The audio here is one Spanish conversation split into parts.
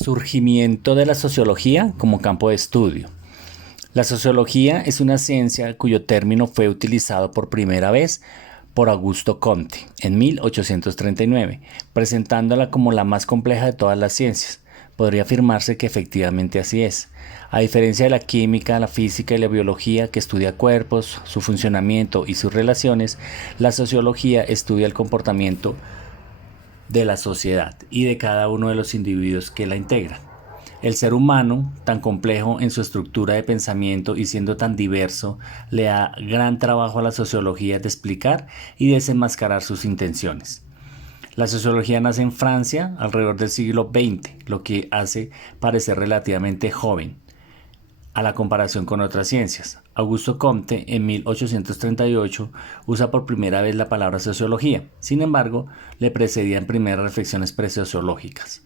Surgimiento de la sociología como campo de estudio. La sociología es una ciencia cuyo término fue utilizado por primera vez por Augusto Comte en 1839, presentándola como la más compleja de todas las ciencias. Podría afirmarse que efectivamente así es. A diferencia de la química, la física y la biología, que estudia cuerpos, su funcionamiento y sus relaciones, la sociología estudia el comportamiento de la sociedad y de cada uno de los individuos que la integran. El ser humano, tan complejo en su estructura de pensamiento y siendo tan diverso, le da gran trabajo a la sociología de explicar y desenmascarar sus intenciones. La sociología nace en Francia alrededor del siglo XX, lo que hace parecer relativamente joven a la comparación con otras ciencias. Augusto Comte, en 1838, usa por primera vez la palabra sociología. Sin embargo, le precedían primeras reflexiones presociológicas.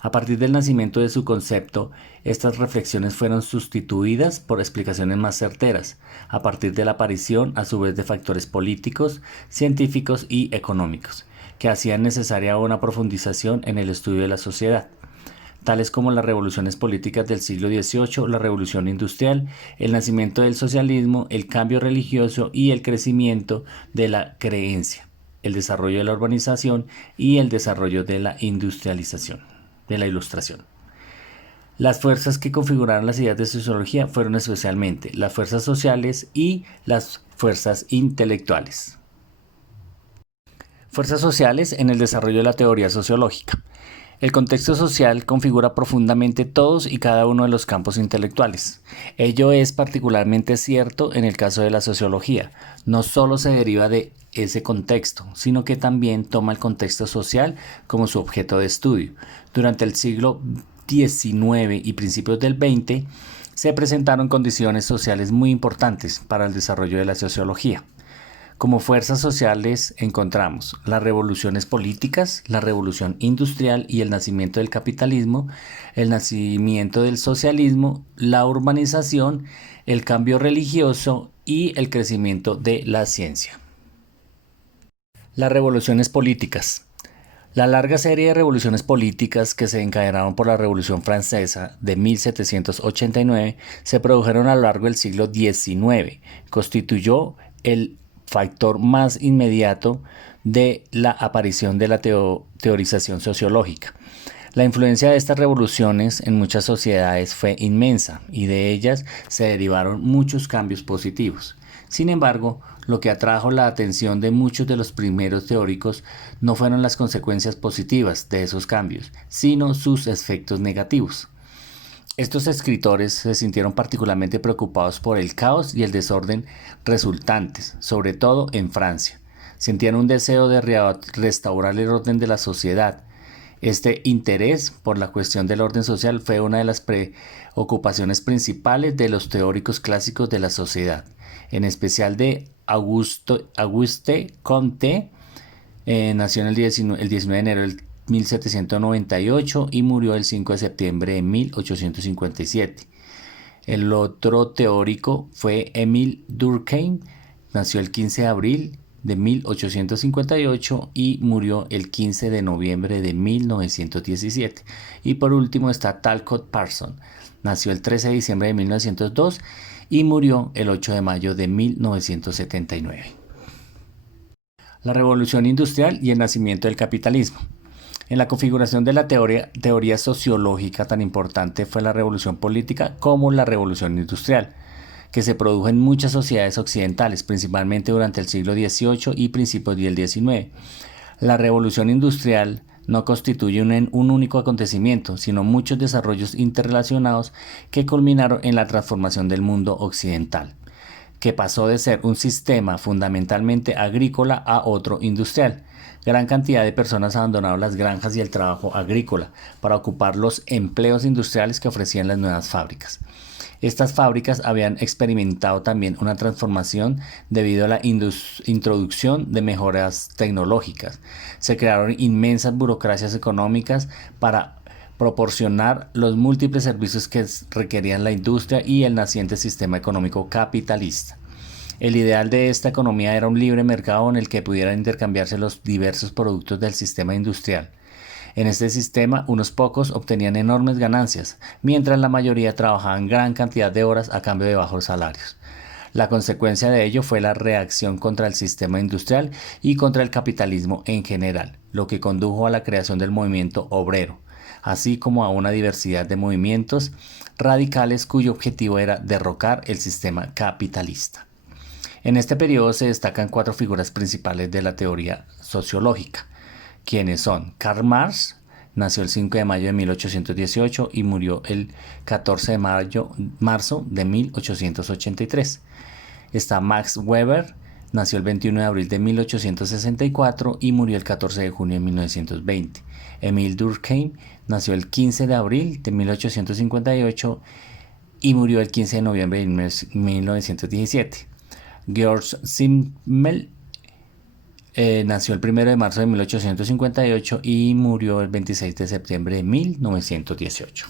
A partir del nacimiento de su concepto, estas reflexiones fueron sustituidas por explicaciones más certeras, a partir de la aparición, a su vez, de factores políticos, científicos y económicos, que hacían necesaria una profundización en el estudio de la sociedad, tales como las revoluciones políticas del siglo XVIII, la revolución industrial, el nacimiento del socialismo, el cambio religioso y el crecimiento de la creencia, el desarrollo de la urbanización y el desarrollo de la industrialización, de la ilustración. Las fuerzas que configuraron las ideas de sociología fueron especialmente las fuerzas sociales y las fuerzas intelectuales. Fuerzas sociales en el desarrollo de la teoría sociológica. El contexto social configura profundamente todos y cada uno de los campos intelectuales. Ello es particularmente cierto en el caso de la sociología. No solo se deriva de ese contexto, sino que también toma el contexto social como su objeto de estudio. Durante el siglo XIX y principios del XX se presentaron condiciones sociales muy importantes para el desarrollo de la sociología. Como fuerzas sociales encontramos las revoluciones políticas, la revolución industrial y el nacimiento del capitalismo, el nacimiento del socialismo, la urbanización, el cambio religioso y el crecimiento de la ciencia. Las revoluciones políticas. La larga serie de revoluciones políticas que se encadenaron por la Revolución Francesa de 1789 se produjeron a lo largo del siglo XIX. Constituyó el factor más inmediato de la aparición de la teorización sociológica. La influencia de estas revoluciones en muchas sociedades fue inmensa y de ellas se derivaron muchos cambios positivos. Sin embargo, lo que atrajo la atención de muchos de los primeros teóricos no fueron las consecuencias positivas de esos cambios, sino sus efectos negativos. Estos escritores se sintieron particularmente preocupados por el caos y el desorden resultantes, sobre todo en Francia. Sentían un deseo de restaurar el orden de la sociedad. Este interés por la cuestión del orden social fue una de las preocupaciones principales de los teóricos clásicos de la sociedad, en especial de Auguste Comte. Nació el 19 de enero del 1798 y murió el 5 de septiembre de 1857. El otro teórico fue Émile Durkheim, nació el 15 de abril de 1858 y murió el 15 de noviembre de 1917. Y por último está Talcott Parsons, nació el 13 de diciembre de 1902 y murió el 8 de mayo de 1979. La revolución industrial y el nacimiento del capitalismo. En la configuración de la teoría sociológica tan importante fue la revolución política como la revolución industrial, que se produjo en muchas sociedades occidentales, principalmente durante el siglo XVIII y principios del XIX. La revolución industrial no constituye un único acontecimiento, sino muchos desarrollos interrelacionados que culminaron en la transformación del mundo occidental, que pasó de ser un sistema fundamentalmente agrícola a otro industrial. Gran cantidad de personas abandonaron las granjas y el trabajo agrícola para ocupar los empleos industriales que ofrecían las nuevas fábricas. Estas fábricas habían experimentado también una transformación debido a la introducción de mejoras tecnológicas. Se crearon inmensas burocracias económicas para proporcionar los múltiples servicios que requerían la industria y el naciente sistema económico capitalista. El ideal de esta economía era un libre mercado en el que pudieran intercambiarse los diversos productos del sistema industrial. En este sistema, unos pocos obtenían enormes ganancias, mientras la mayoría trabajaban gran cantidad de horas a cambio de bajos salarios. La consecuencia de ello fue la reacción contra el sistema industrial y contra el capitalismo en general, lo que condujo a la creación del movimiento obrero, así como a una diversidad de movimientos radicales cuyo objetivo era derrocar el sistema capitalista. En este periodo se destacan cuatro figuras principales de la teoría sociológica, quienes son Karl Marx, nació el 5 de mayo de 1818 y murió el 14 de marzo de 1883. Está Max Weber, nació el 21 de abril de 1864 y murió el 14 de junio de 1920. Emile Durkheim nació el 15 de abril de 1858 y murió el 15 de noviembre de 1917. Georg Simmel nació el 1 de marzo de 1858 y murió el 26 de septiembre de 1918.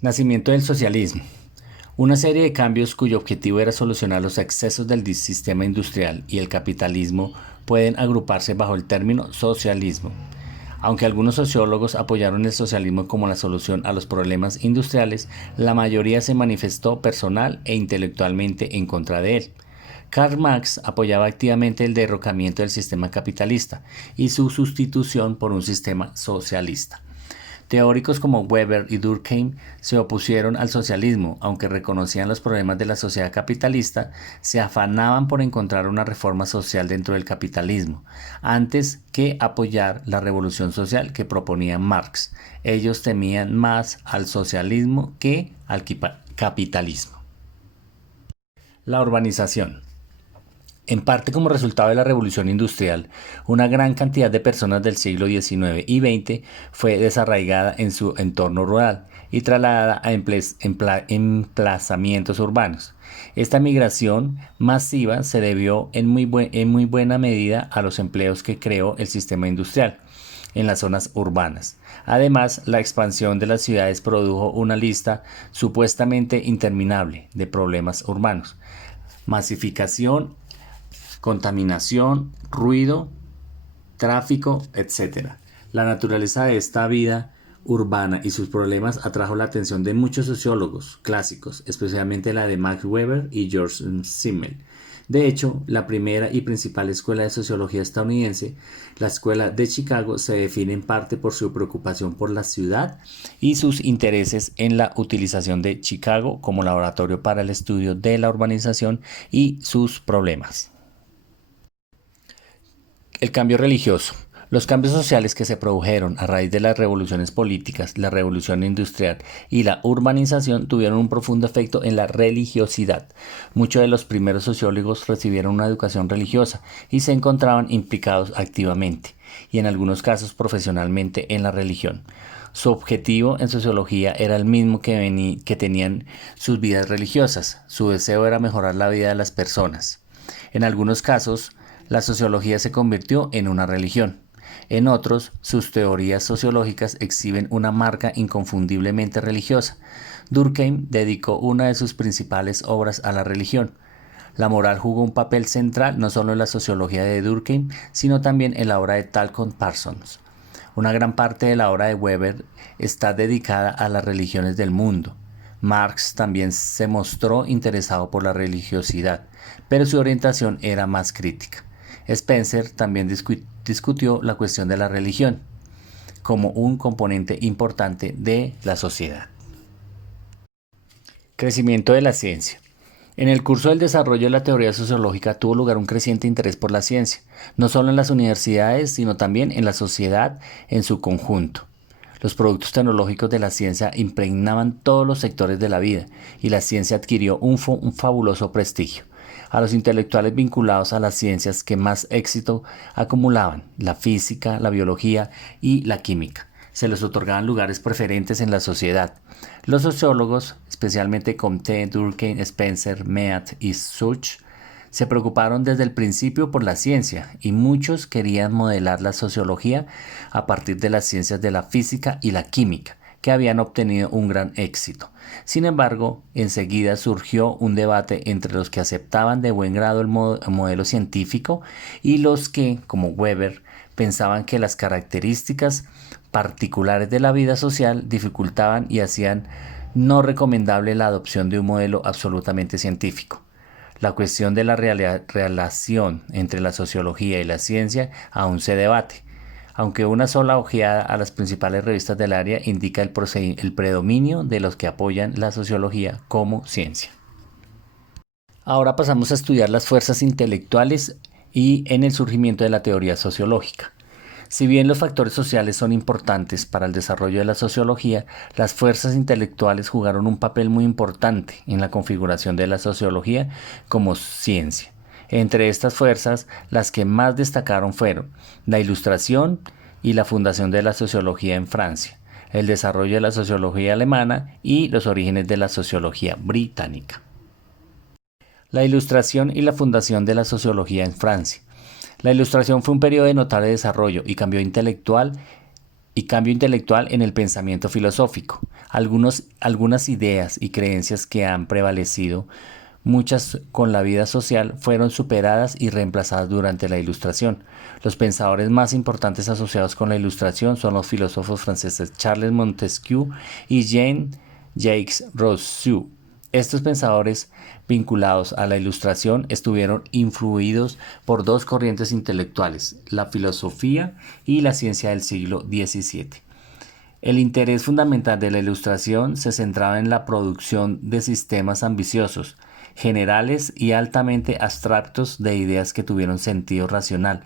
Nacimiento del socialismo. Una serie de cambios cuyo objetivo era solucionar los excesos del sistema industrial y el capitalismo pueden agruparse bajo el término socialismo. Aunque algunos sociólogos apoyaron el socialismo como la solución a los problemas industriales, la mayoría se manifestó personal e intelectualmente en contra de él. Karl Marx apoyaba activamente el derrocamiento del sistema capitalista y su sustitución por un sistema socialista. Teóricos como Weber y Durkheim se opusieron al socialismo, aunque reconocían los problemas de la sociedad capitalista, se afanaban por encontrar una reforma social dentro del capitalismo, antes que apoyar la revolución social que proponía Marx. Ellos temían más al socialismo que al capitalismo. La urbanización. En parte como resultado de la revolución industrial, una gran cantidad de personas del siglo XIX y XX fue desarraigada en su entorno rural y trasladada a emplazamientos urbanos. Esta migración masiva se debió en muy buena medida a los empleos que creó el sistema industrial en las zonas urbanas. Además, la expansión de las ciudades produjo una lista supuestamente interminable de problemas urbanos: masificación, contaminación, ruido, tráfico, etc. La naturaleza de esta vida urbana y sus problemas atrajo la atención de muchos sociólogos clásicos, especialmente la de Max Weber y George Simmel. De hecho, la primera y principal escuela de sociología estadounidense, la Escuela de Chicago, se define en parte por su preocupación por la ciudad y sus intereses en la utilización de Chicago como laboratorio para el estudio de la urbanización y sus problemas. El cambio religioso. Los cambios sociales que se produjeron a raíz de las revoluciones políticas, la revolución industrial y la urbanización tuvieron un profundo efecto en la religiosidad. Muchos de los primeros sociólogos recibieron una educación religiosa y se encontraban implicados activamente, y en algunos casos profesionalmente, en la religión. Su objetivo en sociología era el mismo que tenían sus vidas religiosas. Su deseo era mejorar la vida de las personas. En algunos casos, la sociología se convirtió en una religión. En otros, sus teorías sociológicas exhiben una marca inconfundiblemente religiosa. Durkheim dedicó una de sus principales obras a la religión. La moral jugó un papel central no solo en la sociología de Durkheim, sino también en la obra de Talcott Parsons. Una gran parte de la obra de Weber está dedicada a las religiones del mundo. Marx también se mostró interesado por la religiosidad, pero su orientación era más crítica. Spencer también discutió la cuestión de la religión como un componente importante de la sociedad. Crecimiento de la ciencia. En el curso del desarrollo de la teoría sociológica tuvo lugar un creciente interés por la ciencia, no solo en las universidades, sino también en la sociedad en su conjunto. Los productos tecnológicos de la ciencia impregnaban todos los sectores de la vida y la ciencia adquirió un fabuloso prestigio. A los intelectuales vinculados a las ciencias que más éxito acumulaban, la física, la biología y la química, se les otorgaban lugares preferentes en la sociedad. Los sociólogos, especialmente Comte, Durkheim, Spencer, Mead y Such, se preocuparon desde el principio por la ciencia y muchos querían modelar la sociología a partir de las ciencias de la física y la química, que habían obtenido un gran éxito. Sin embargo, enseguida surgió un debate entre los que aceptaban de buen grado el modelo científico y los que, como Weber, pensaban que las características particulares de la vida social dificultaban y hacían no recomendable la adopción de un modelo absolutamente científico. La cuestión de la relación entre la sociología y la ciencia aún se debate, aunque una sola ojeada a las principales revistas del área indica el predominio de los que apoyan la sociología como ciencia. Ahora pasamos a estudiar las fuerzas intelectuales y en el surgimiento de la teoría sociológica. Si bien los factores sociales son importantes para el desarrollo de la sociología, las fuerzas intelectuales jugaron un papel muy importante en la configuración de la sociología como ciencia. Entre estas fuerzas, las que más destacaron fueron la Ilustración y la fundación de la sociología en Francia, el desarrollo de la sociología alemana y los orígenes de la sociología británica. La Ilustración y la fundación de la sociología en Francia. La Ilustración fue un periodo de notable desarrollo y cambio intelectual en el pensamiento filosófico. Algunas ideas y creencias que han prevalecido, muchas con la vida social, fueron superadas y reemplazadas durante la Ilustración. Los pensadores más importantes asociados con la Ilustración son los filósofos franceses Charles Montesquieu y Jean-Jacques Rousseau. Estos pensadores vinculados a la Ilustración estuvieron influidos por dos corrientes intelectuales, la filosofía y la ciencia del siglo XVII. El interés fundamental de la Ilustración se centraba en la producción de sistemas ambiciosos, generales y altamente abstractos de ideas que tuvieron sentido racional.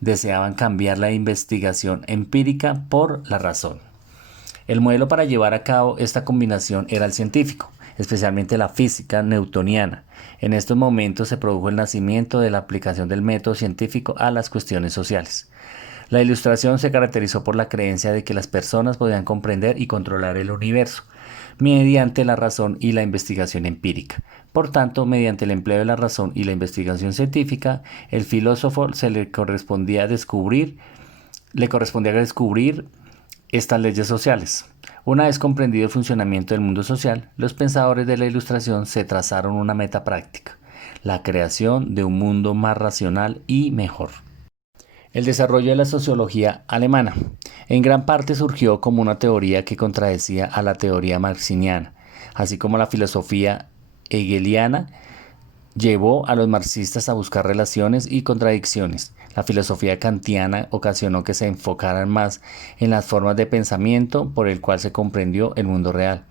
Deseaban cambiar la investigación empírica por la razón. El modelo para llevar a cabo esta combinación era el científico, especialmente la física newtoniana. En estos momentos se produjo el nacimiento de la aplicación del método científico a las cuestiones sociales. La Ilustración se caracterizó por la creencia de que las personas podían comprender y controlar el universo mediante la razón y la investigación empírica. Por tanto, mediante el empleo de la razón y la investigación científica, el filósofo le correspondía descubrir estas leyes sociales. Una vez comprendido el funcionamiento del mundo social, los pensadores de la Ilustración se trazaron una meta práctica: la creación de un mundo más racional y mejor. El desarrollo de la sociología alemana. En gran parte surgió como una teoría que contradecía a la teoría marxiniana, así como la filosofía hegeliana llevó a los marxistas a buscar relaciones y contradicciones. La filosofía kantiana ocasionó que se enfocaran más en las formas de pensamiento por el cual se comprendió el mundo real.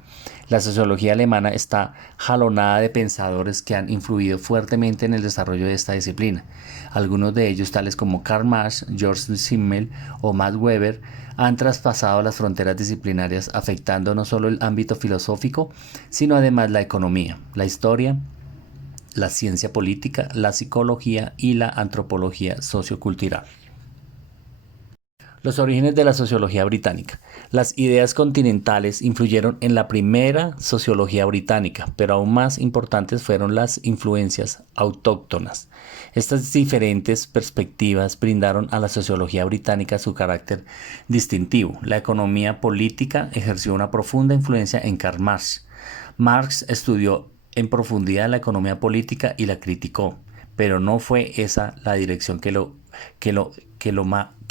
La sociología alemana está jalonada de pensadores que han influido fuertemente en el desarrollo de esta disciplina. Algunos de ellos, tales como Karl Marx, George Simmel o Max Weber, han traspasado las fronteras disciplinarias, afectando no solo el ámbito filosófico, sino además la economía, la historia, la ciencia política, la psicología y la antropología sociocultural. Los orígenes de la sociología británica. Las ideas continentales influyeron en la primera sociología británica, pero aún más importantes fueron las influencias autóctonas. Estas diferentes perspectivas brindaron a la sociología británica su carácter distintivo. La economía política ejerció una profunda influencia en Karl Marx. Marx estudió en profundidad la economía política y la criticó, pero no fue esa la dirección que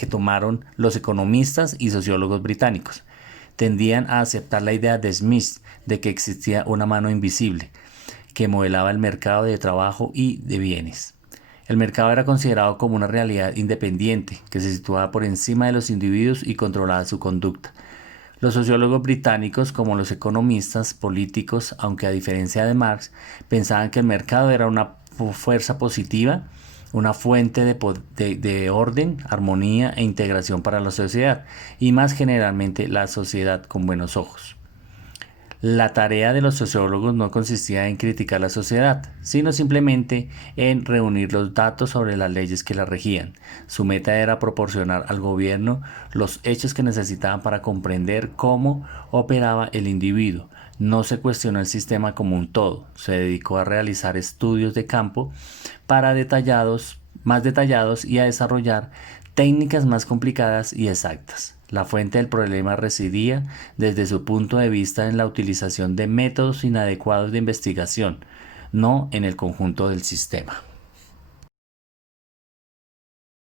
tomaron los economistas y sociólogos británicos. Tendían a aceptar la idea de Smith de que existía una mano invisible que modelaba el mercado de trabajo y de bienes. El mercado era considerado como una realidad independiente que se situaba por encima de los individuos y controlaba su conducta. Los sociólogos británicos, como los economistas políticos, aunque a diferencia de Marx, pensaban que el mercado era una fuerza positiva, una fuente de orden, armonía e integración para la sociedad, y más generalmente la sociedad con buenos ojos. La tarea de los sociólogos no consistía en criticar la sociedad, sino simplemente en reunir los datos sobre las leyes que la regían. Su meta era proporcionar al gobierno los hechos que necesitaban para comprender cómo operaba el individuo. No se cuestionó el sistema como un todo, se dedicó a realizar estudios de campo más detallados y a desarrollar técnicas más complicadas y exactas. La fuente del problema residía, desde su punto de vista, en la utilización de métodos inadecuados de investigación, no en el conjunto del sistema.